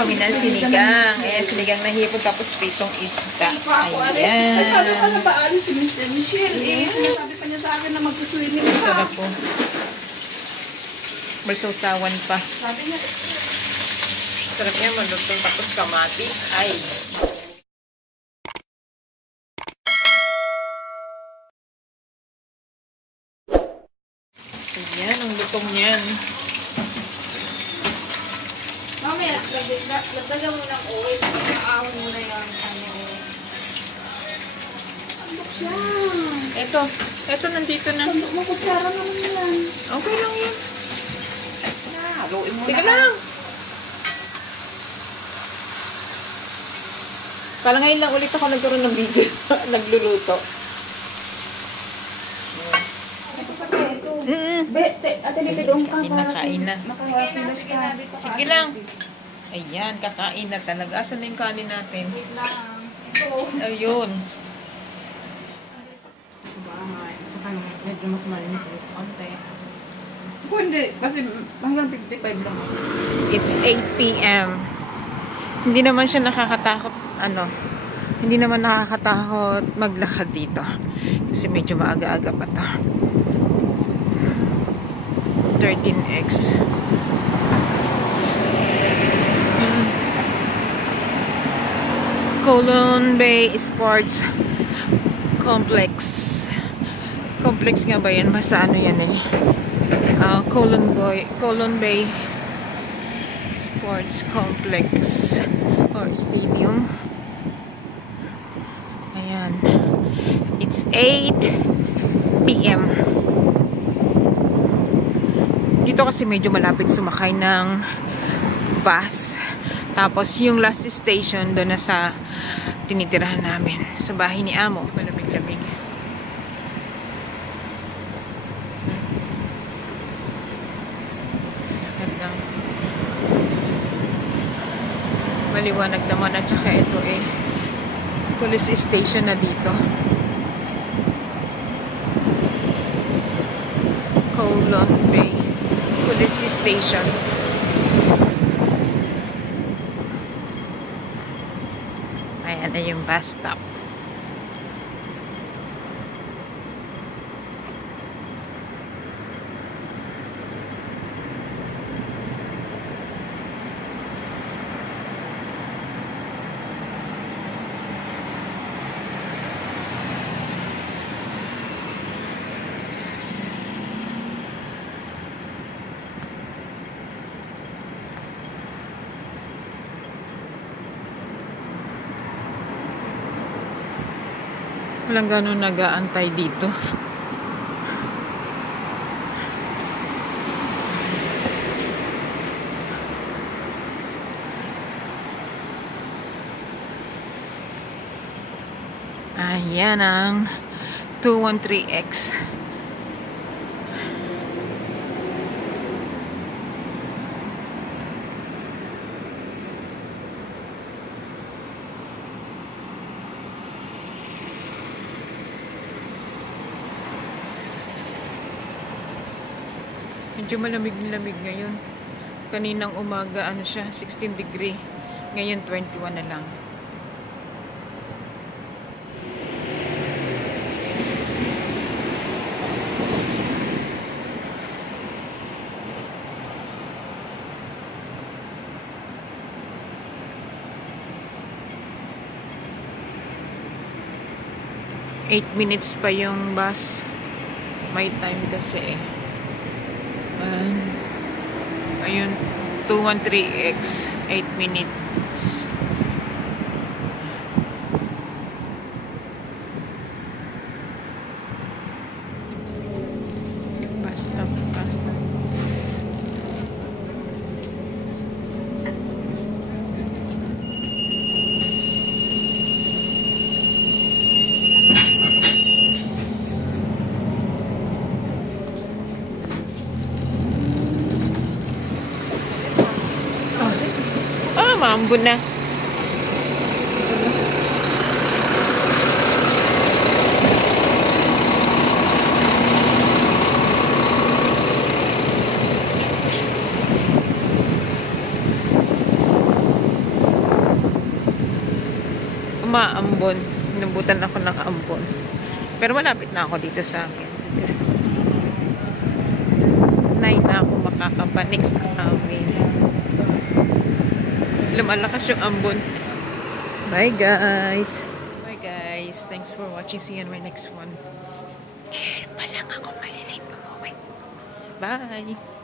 kami ng sinigang. Ayan, sinigang na hipon tapos pitong isda. Ayan. Sabi ka na ba alis si Mr. Michelle? Sinasabi pa niya sa akin na mag-swimming ka. Sarap po. May sausawan pa. Sabi niya, Sarap niya malutong tapos kamatis. Ay. Ayan, ang lutong niyan. mamaya, lagdagan mo ng oil. Aahon mo na yung kanya oil. Ano siya? Ito nandito na. Makutsara naman yan. Okay lang yan. Haluin mo Tika na. lang. Parang ngayon lang ulit ako nagkaroon ng video. Nagluluto. Ate Lili, doon ka para Kain na. makakilos ka. Sige lang. Ayan, kakain na talaga. Asan na yung kanin natin? Wait lang. Ito. Ayun. Saka medyo mas malinis sa konti. Hindi, kasi hanggang 55 lang. It's 8 p.m. Hindi naman siya nakakatakot, hindi naman nakakatakot maglakad dito. Kasi medyo maaga-aga pa to. 13X. Kowloon Bay Sports Complex. Complex nga ba yan? Basta ano yan eh. Kowloon Bay Sports Complex or Stadium. Ayan. It's 8 p.m. Dito kasi medyo malapit sumakay ng bus. Tapos yung last station doon na sa tinitirahan namin. Sa bahay ni Amo. Malamig-lamig. Maliwanag naman at saka ito police station na dito. Kowloon Bay Police Station. Ayan na yung bus stop. Walang gano'n nag-aantay dito. Ayan ang 213X. Medyo malamig-lamig ngayon. Kaninang umaga, siya, 16 degree. Ngayon, 21 na lang. Eight minutes pa yung bus. May time kasi ayun, 213X, 8 minutes. Bus stop pa. Maambun na. umaambon. Nabutan ako ng ambon. Pero malapit na ako dito sa akin. 9 na ako makakapanik sa amin. Lumalakas yung ambon. Bye guys. Bye guys. Thanks for watching. See you in my next one. Ngayon pa lang ako malilate umuwi. Bye.